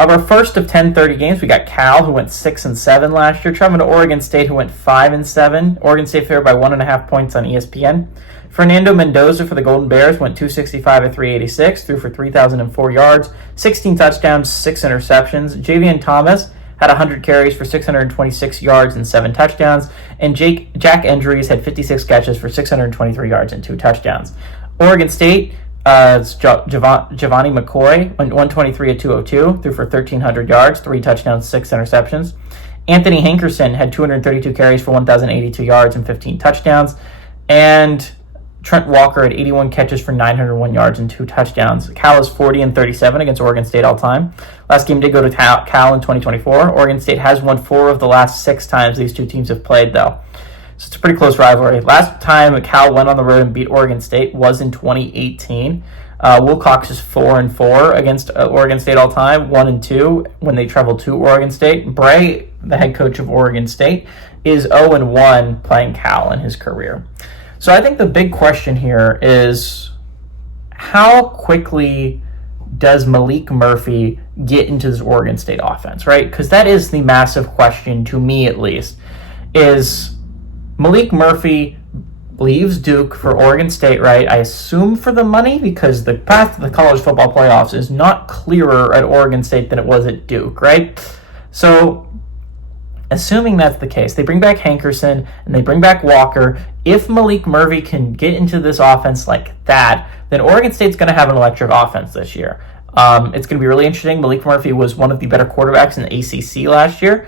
Of our first of 10:30 games, we got Cal, who went 6-7 last year, traveling to Oregon State, who went 5-7. Oregon State favored by 1.5 points on ESPN. Fernando Mendoza for the Golden Bears went 265 at 386, threw for 3,004 yards, 16 touchdowns, 6 interceptions. Javian Thomas had 100 carries for 626 yards and 7 touchdowns. And Jack Endries had 56 catches for 623 yards and 2 touchdowns. Oregon State, Giovanni McCoy went 123 at 202, threw for 1,300 yards, 3 touchdowns, 6 interceptions. Anthony Hankerson had 232 carries for 1,082 yards and 15 touchdowns. And Trent Walker had 81 catches for 901 yards and 2 touchdowns. Cal is 40-37 against Oregon State all time. Last game did go to Cal in 2024. Oregon State has won 4 of the last 6 times these two teams have played, though. So it's a pretty close rivalry. Last time Cal went on the road and beat Oregon State was in 2018. Wilcox is 4-4 against Oregon State all time, 1-2 when they traveled to Oregon State. Bray, the head coach of Oregon State, is 0-1 playing Cal in his career. So I think the big question here is, how quickly does Maalik Murphy get into this Oregon State offense, right? Because that is the massive question, to me at least, is Maalik Murphy leaves Duke for Oregon State, right? I assume for the money, because the path to the college football playoffs is not clearer at Oregon State than it was at Duke, right? So assuming that's the case, they bring back Hankerson and they bring back Walker. If Maalik Murphy can get into this offense like that, then Oregon State's going to have an electric offense this year. It's going to be really interesting. Maalik Murphy was one of the better quarterbacks in the ACC last year.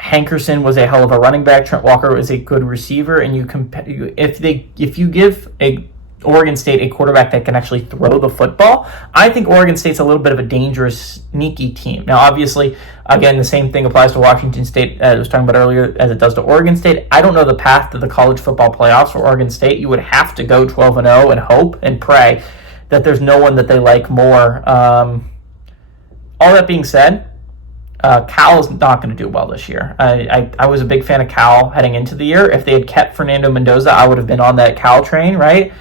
Hankerson was a hell of a running back. Trent Walker was a good receiver, and if you give Oregon State a quarterback that can actually throw the football, I think Oregon State's a little bit of a dangerous, sneaky team. Now, obviously, again, the same thing applies to Washington State, as I was talking about earlier, as it does to Oregon State. I don't know the path to the college football playoffs for Oregon State. You would have to go 12-0 and hope and pray that there's no one that they like more. All that being said, Cal is not going to do well this year. I was a big fan of Cal heading into the year. If they had kept Fernando Mendoza, I would have been on that Cal train, right?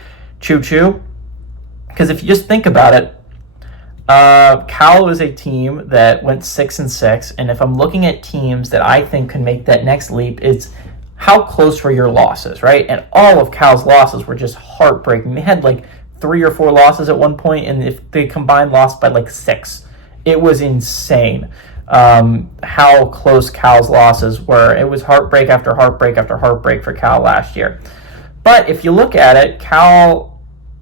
Choo-choo. Because if you just think about it, Cal is a team that went 6-6, and if I'm looking at teams that I think can make that next leap, it's how close were your losses, right? And all of Cal's losses were just heartbreaking. They had like 3 or 4 losses at one point, and if they combined, lost by like 6. It was insane. How close Cal's losses were. It was heartbreak after heartbreak after heartbreak for Cal last year. But if you look at it, Cal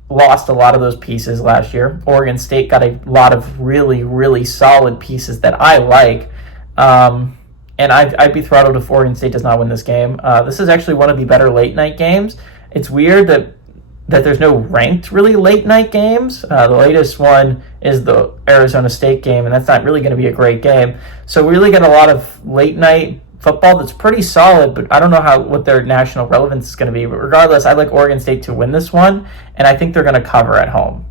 lost a lot of those pieces last year. Oregon State got a lot of really, really solid pieces that I like. And I'd be throttled if Oregon State does not win this game. This is actually one of the better late night games. It's weird that there's no ranked really late night games. The latest one is the Arizona State game, and that's not really going to be a great game. So we really get a lot of late night football that's pretty solid, but I don't know what their national relevance is going to be. But regardless, I like Oregon State to win this one, and I think they're going to cover at home.